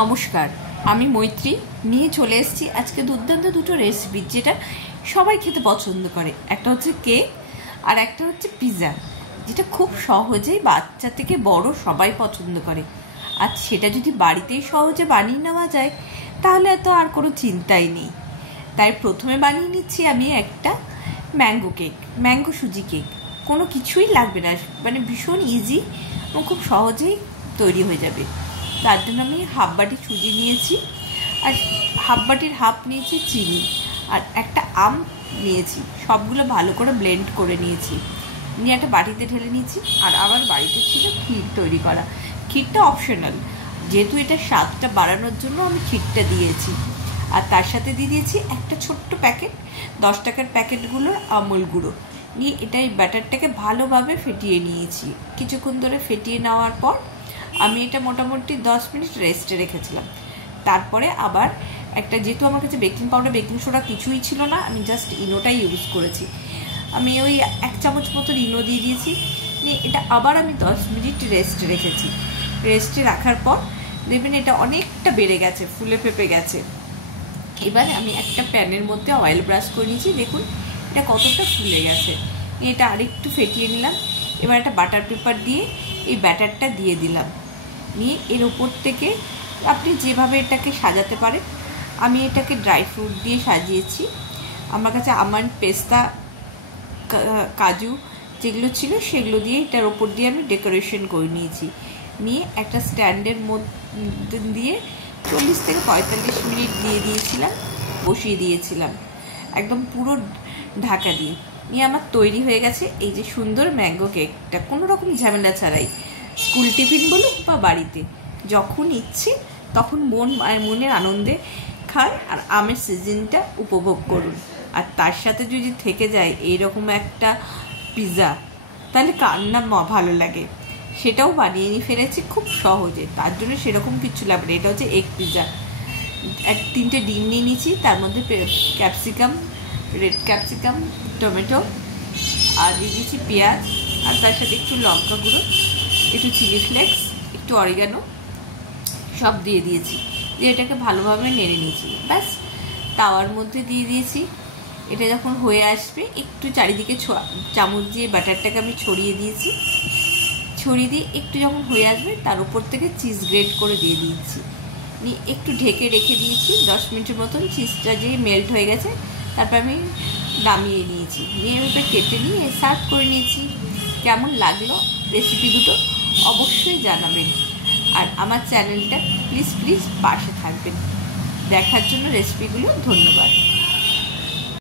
নমস্কার, আমি মৈত্রী নিয়ে চলে এসেছি আজকে দুর্দান্ত দুটো রেসিপি যেটা সবাই খেতে পছন্দ করে। একটা হচ্ছে কেক আর একটা হচ্ছে পিৎজা, যেটা খুব সহজেই বাচ্চা থেকে বড় সবাই পছন্দ করে। আর সেটা যদি বাড়িতেই সহজে বানিয়ে নেওয়া যায় তাহলে তো আর কোনো চিন্তাই নেই। তাই প্রথমে বানিয়ে নিচ্ছি আমি একটা ম্যাঙ্গো সুজি কেক। কোনো কিছুই লাগবে না, মানে ভীষণ ইজি এবং খুব সহজেই তৈরি হয়ে যাবে। তার জন্য আমি হাফ বাটি সুজি নিয়েছি, আর হাফ বাটির হাফ নিয়েছি চিনি, আর একটা আম নিয়েছি। সবগুলো ভালো করে ব্লেন্ড করে নিয়েছি, নিয়ে একটা বাটিতে ঢেলে নিয়েছি। আর আমার বাড়িতে ছিল ক্ষীর তৈরি করা। ক্ষীরটা অপশনাল, যেহেতু এটা স্বাদটা বাড়ানোর জন্য আমি ক্ষীরটা দিয়েছি। আর তার সাথে দিয়ে দিয়েছি একটা ছোট্ট প্যাকেট, 10 টাকার প্যাকেটগুলোর আমুল গুঁড়ো। নিয়ে এটাই ব্যাটারটাকে ভালোভাবে ফেটিয়ে নিয়েছি। কিছুক্ষণ ধরে ফেটিয়ে নেওয়ার পর আমি এটা মোটামুটি 10 মিনিট রেস্টে রেখেছিলাম। তারপরে আবার একটা, যেহেতু আমার কাছে বেকিং পাউডার বেকিং সোডা কিছুই ছিল না, আমি জাস্ট ইনোটাই ইউজ করেছি। আমি ওই 1 চামচ মতো ইনো দিয়ে দিয়েছি। নিয়ে এটা আবার আমি 10 মিনিট রেস্টে রেখেছি। রেস্টে রাখার পর দেখবেন এটা অনেকটা বেড়ে গেছে, ফুলে ফেপে গেছে। এবার আমি একটা প্যানের মধ্যে অয়েল ব্রাশ করে নিয়েছি। দেখুন এটা কতটা ফুলে গেছে। এটা আরেকটু ফেটিয়ে নিলাম। এবার একটা বাটার পেপার দিয়ে এই ব্যাটারটা দিয়ে দিলাম। নিয়ে এর ওপর থেকে আপনি যেভাবে এটাকে সাজাতে পারেন, আমি এটাকে ড্রাই ফ্রুট দিয়ে সাজিয়েছি। আমার কাছে আমন্ড, পেস্তা, কাজু যেগুলো ছিল সেগুলো দিয়ে এটার ওপর দিয়ে আমি ডেকোরেশন করে নিয়েছি। নিয়ে একটা স্ট্যান্ডের মধ্যে দিয়ে 40 থেকে 45 মিনিট বসিয়ে দিয়েছিলাম একদম পুরো ঢাকা দিয়ে। নিয়ে আমার তৈরি হয়ে গেছে এই যে সুন্দর ম্যাঙ্গো কেকটা, কোনো রকম ঝামেলা ছাড়াই। স্কুল টিফিন বলুন বা বাড়িতে যখন ইচ্ছে তখন মনের আনন্দে খান আর আমের সিজনটা উপভোগ করুন। আর তার সাথে যদি থেকে যায় এইরকম একটা পিৎজা, তাহলে কার না ভালো লাগে। সেটাও বানিয়ে নিয়ে ফেলেছি খুব সহজে, তার জন্য সেরকম কিছু লাগবে না। এটা হচ্ছে এগ পিৎজা। 3টে ডিম নিয়ে নিয়েছি, তার মধ্যে ক্যাপসিকাম, রেড ক্যাপসিকাম, টমেটো, আর দিয়ে দিয়েছি পেঁয়াজ, আর তার সাথে একটু লঙ্কা গুঁড়ো, একটু চিলি ফ্লেক্স, একটু অরিগানো, সব দিয়ে দিয়েছি। দিয়ে এটাকে ভালোভাবে নেড়ে নিয়েছি। ব্যাস তাওয়ার মধ্যে দিয়ে দিয়েছি। এটা যখন হয়ে আসবে একটু চারিদিকে চামচ দিয়ে ব্যাটারটাকে আমি ছড়িয়ে দিয়েছি। ছড়িয়ে দিয়ে একটু যখন হয়ে আসবে তার উপর থেকে চিজ গ্রেট করে দিয়ে দিয়েছি। নিয়ে একটু ঢেকে রেখে দিয়েছি 10 মিনিটের মতন। চিজটা যে মেল্ট হয়ে গেছে তারপর আমি নামিয়ে নিয়েছি। নিয়ে ওটা কেটে নিয়ে সার্ভ করে নিয়েছি। কেমন লাগলো রেসিপি দুটো অবশ্যই জানাবেন। আর আমার চ্যানেলটা প্লিজ পাশে থাকবেন। দেখার জন্য রেসিপিগুলো ধন্যবাদ।